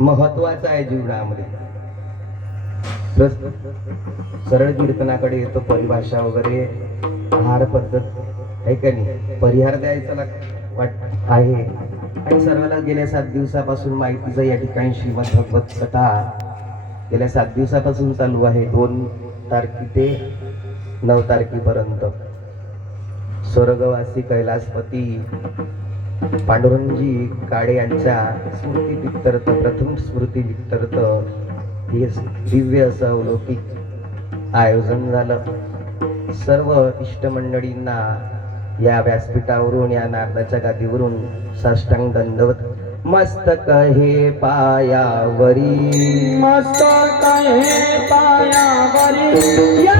महत्वाचा आहे जीवनामध्ये. सरळ कीर्तनाकडे येतो, परिभाषा वगैरे, आहार पद्धत आहे का नाही, परिहार द्यायचा वाट आहे. आणि सर्वांना गेल्या 7 दिवसापासून माहितीचं या ठिकाणी श्रीमद भगवत कथा गेल्या 7 दिवसापासून चालू आहे. 2 तारखे ते 9 तारखेपर्यंत. स्वर्गवासी कैलासपती पांडुरंगजी काळे यांच्या स्मृतिप्रित्यर्थ, प्रथम स्मृतिप्रित्यर्थ हे दिव्य असं अलौकिक आयोजन झालं. सर्व इष्टमंडळींना या व्यासपीठावरून, या नारदाच्या गादीवरून साष्टांग दंडवत. मस्तक हे पायावरी, मस्तक हे पायावरी, या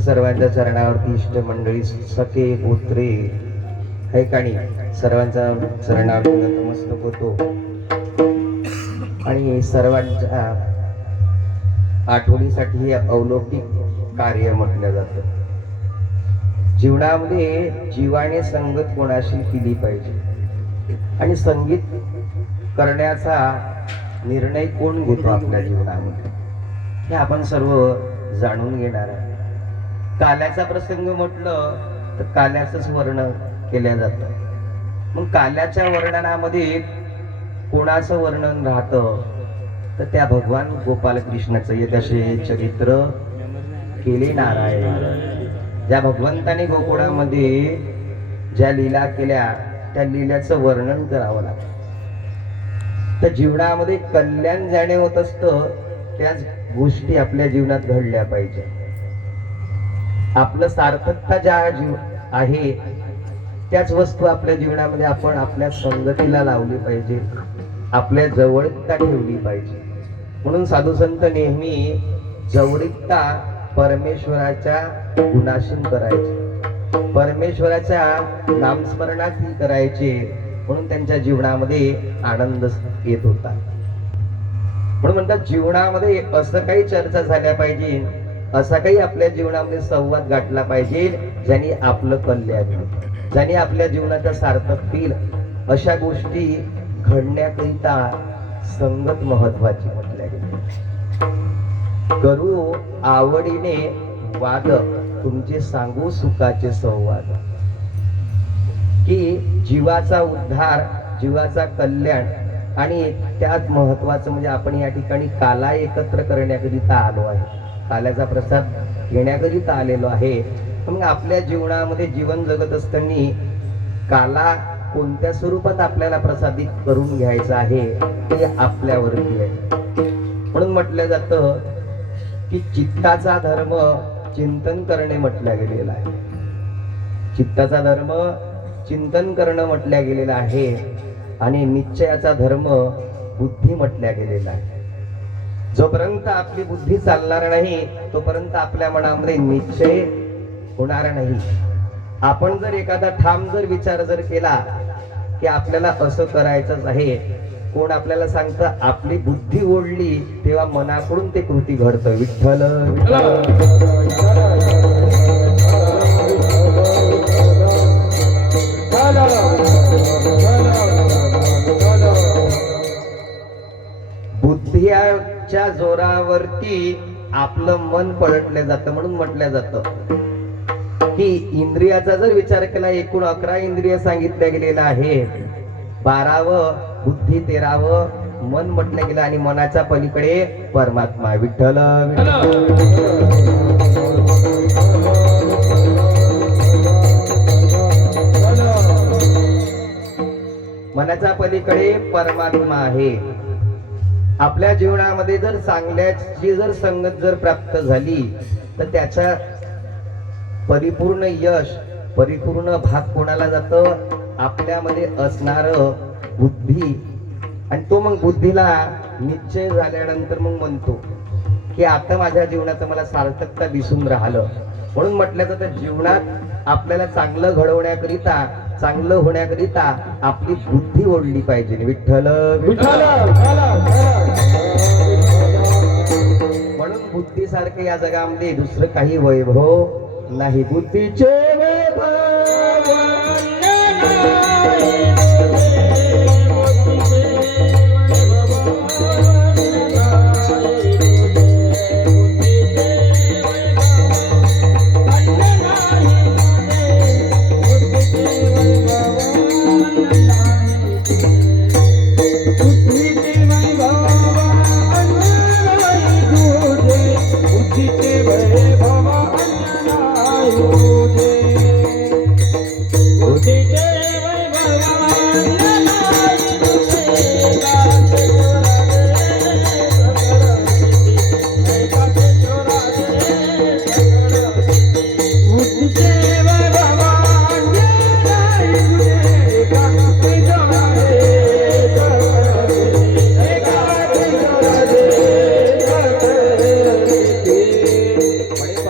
सर्वांच्या चरणावरती इष्टमंडळी, सखे पुत्रे है काणी सर्वांच्या चरणावरती नतमस्तक होतो. आणि सर्वांच्या आठवणीसाठी हे अलौकिक कार्य म्हटलं जातं. जीवनामध्ये जीवाने संगत कोणाशी केली पाहिजे आणि संगीत करण्याचा निर्णय कोण घेतो आपल्या जीवनामध्ये, हे आपण सर्व जाणून घेणार आहे. काल्याचा प्रसंग म्हटलं तर काल्याचंच वर्णन केलं जातं. मग काल्याच्या वर्णनामध्ये कोणाचं वर्णन राहतं तर त्या भगवान गोपाल कृष्णाचं यदशे चरित्र केले नारायण. ज्या भगवंताने गोकुळामध्ये ज्या लीला केल्या त्या लीलाचं वर्णन करावं लागतं. तर जीवनामध्ये कल्याण जाणे होत असतं, त्याच गोष्टी आपल्या जीवनात घडल्या पाहिजे. आपलं सार्थकता ज्या जीव आहे त्याच वस्तू आपल्या जीवनामध्ये आपण आपल्या संगतीला लावली पाहिजे, आपल्या जवळीकता ठेवली पाहिजे. म्हणून साधू संत नेहमी जवळीकता परमेश्वराच्या गुणाशीन करायचे, परमेश्वराच्या नामस्मरणात ही करायचे. म्हणून त्यांच्या जीवनामध्ये आनंद येत होता. म्हणून म्हणतात जीवनामध्ये असं काही चर्चा झाल्या पाहिजे, असा काही आपल्या जीवनामध्ये संवाद गाठला पाहिजे ज्याने आपलं कल्याण होईल, ज्याने आपल्या जीवनाचा सार्थक होईल. अशा गोष्टी घडण्याकरिता संगत महत्वाची म्हटल्या गेली. करू आवडीने वाद, तुमचे सांगू सुखाचे संवाद. की जीवाचा उद्धार, जीवाचा कल्याण आणि त्यात महत्वाचं म्हणजे आपण या ठिकाणी काला एकत्र करण्याकरिता आलो आहे, काल्याचा प्रसाद घेण्याकरिता आलेलो आहे. मग आपल्या जीवनामध्ये जीवन जगत असताना काला कोणत्या स्वरूपात आपल्याला प्रसादित करून घ्यायचा आहे ते आपल्यावरती आहे. म्हणून म्हटलं जातं की चित्ताचा धर्म चिंतन करणे म्हटल्या गेलेला आहे. चित्ताचा धर्म चिंतन करणं म्हटल्या गेलेला आहे आणि निश्चयाचा धर्म बुद्धी म्हटल्या गेलेला आहे. जोपर्यंत आपली बुद्धी चालणार नाही तोपर्यंत आपल्या मनामध्ये निश्चय होणार नाही. आपण जर एखादा ठाम जर विचार जर केला की आपल्याला असं करायचंच आहे, कोण आपल्याला सांगतं, आपली बुद्धी ओढली तेव्हा मनाकडून ते कृती घडतं. विठ्ठल बुद्धीच्या जोरावरती आपलं मन पलटलं जातं. म्हणून म्हटलं जातं की इंद्रियाचा जर विचार केला, एकूण 11 इंद्रिय सांगितल्या गेलेलं आहे. 12वं बुद्धी, 13वं मन म्हटलं गेलं आणि मनाच्या पलीकडे परमात्मा. विठ्ठल मनाच्या पलीकडे परमात्मा आहे. आपल्या जीवनामध्ये जर चांगल्याची जर संगत जर प्राप्त झाली तर त्याचा परिपूर्ण यश, परिपूर्ण भाग कोणाला जातं? आपल्यामध्ये असणार बुद्धी. आणि तो मग बुद्धीला निश्चय झाल्यानंतर मग म्हणतो की आता माझ्या जीवनाचं मला सार्थकता दिसून राहिलं. म्हणून म्हटलं तर जीवनात आपल्याला चांगलं घडवण्याकरिता, चांगलं होण्याकरिता आपली बुद्धी ओढली पाहिजे. विठ्ठल विठ्ठल. म्हणून बुद्धीसारखे या जगामध्ये दुसरं काही वैभव नाही. बुद्धीचे वैभव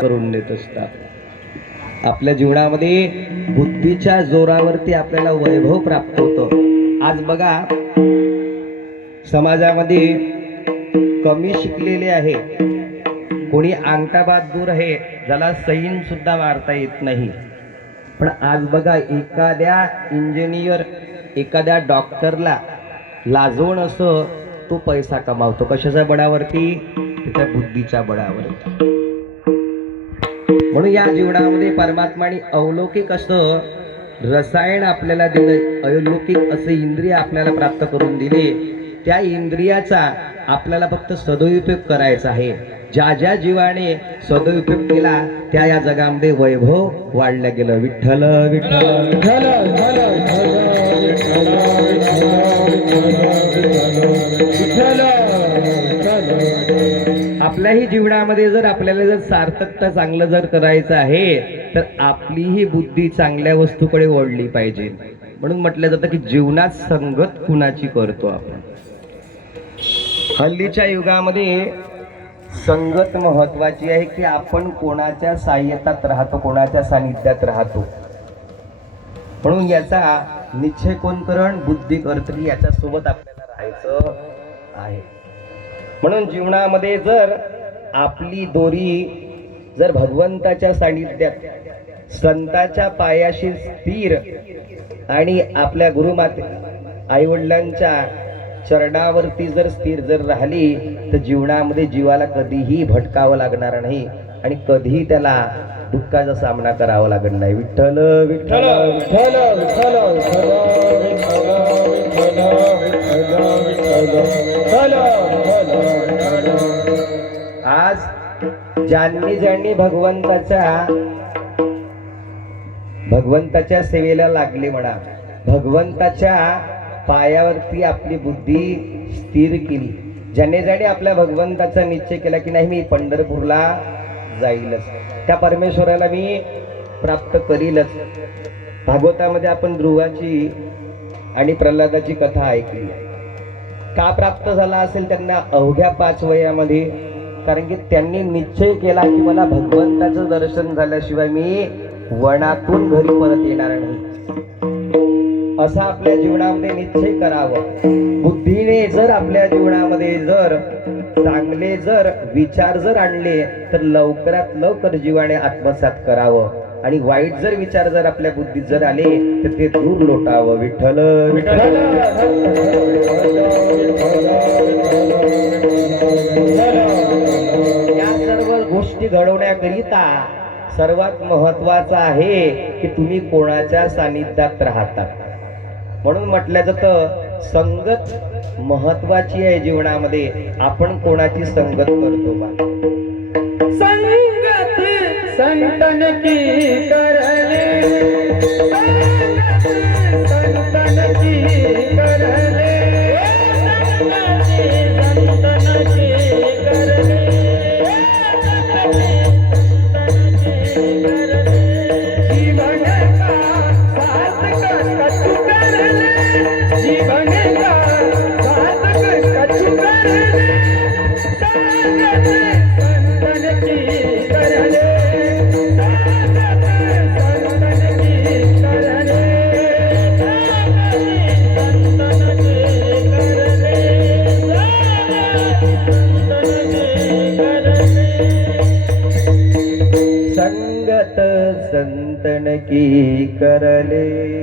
करून देत असतात. आपल्या जीवनामध्ये बुद्धीच्या जोरावरती आपल्याला वैभव प्राप्त होतं. आज बघा समाजामध्ये कमी शिकलेले आहे, कोणी अंगठा बहादूर आहे, ज्याला सैन सुद्धा मारता येत नाही. पण आज बघा एखाद्या इंजिनियर, एखाद्या डॉक्टरला लाजवून असं तो पैसा कमावतो. कशाच्या बळावरती? त्याच्या बुद्धीच्या बळावरती. म्हणून या जीवनामध्ये परमात्माने अलौकिक असं रसायन आपल्याला दिलं, अलौकिक असे इंद्रिय आपल्याला प्राप्त करून दिले. त्या इंद्रियाचा आपल्याला फक्त सदुपयोग करायचा आहे. ज्या ज्या जीवाने सदुपयोग केला त्या या जगामध्ये वैभव वाढलं गेलं. विठ्ठल विठ्ठल. आपल्याही जीवनामध्ये जर आपल्याला जर सार्थकता चांगलं जर करायचं आहे तर आपलीही बुद्धी चांगल्या वस्तूकडे ओढली पाहिजे. म्हणून म्हटलं जातं की जीवनात संगत कुणाची करतो आपण. हल्लीच्या युगामध्ये संगत महत्वाची आहे की आपण कोणाच्या साह्यतात राहतो, कोणाच्या सानिध्यात राहतो. म्हणून याचा निश्चय कोण करण? बुद्धी कर्त्री याच्या सोबत आपल्याला राहायचं आहे. म्हणून जीवनामध्ये जर आपली दोरी जर भगवंताच्या सानिध्यात, संताच्या पायाशी स्थिर आणि आपल्या गुरुमाते आईवडिलांच्या चरणावरती जर स्थिर जर राहिली तर जीवनामध्ये जीवाला कधीही भटकावं लागणार नाही आणि कधीही त्याला दुःखाचा सामना करावा लागत नाही. विठ्ठल विठ्ठल विठ्ठल विठ्ठल आज ज्यांनी भगवंताच्या सेवेला लागले म्हणा, भगवंताच्या पायावरती आपली बुद्धी स्थिर केली, ज्याने आपल्या भगवंताचा निश्चय केला की नाही मी पंढरपूरला जाईलच, त्या परमेश्वराला मी प्राप्त करीलच. भागवतामध्ये आपण ध्रुवाची आणि प्रल्हादाची कथा ऐकली. का प्राप्त झाला असेल त्यांना? अवघ्या 5 वयामध्ये. कारण की त्यांनी निश्चय केला की मला भगवंताचं दर्शन झाल्याशिवाय मी वनातून घरी परत येणार नाही. असा आपल्या जीवनामध्ये निश्चय करावं. बुद्धीने जर आपल्या जीवनामध्ये जर चांगले जर विचार जर आणले तर लवकरात लवकर जीवाने आत्मसात करावं आणि वाईट जर विचार जर आपल्या बुद्धीत जर आले तर ते दूर लोटावं. विठ्ठल विठ्ठल. या सर्व गोष्टी घडवण्याकरिता सर्वात महत्वाचं आहे की तुम्ही कोणाच्या सानिध्यात राहता. म्हणून म्हटलं जातं संगत महत्वाची आहे जीवनामध्ये. आपण कोणाची संगत करतो बा? संगत संतन की करले, संतन की संतन की करले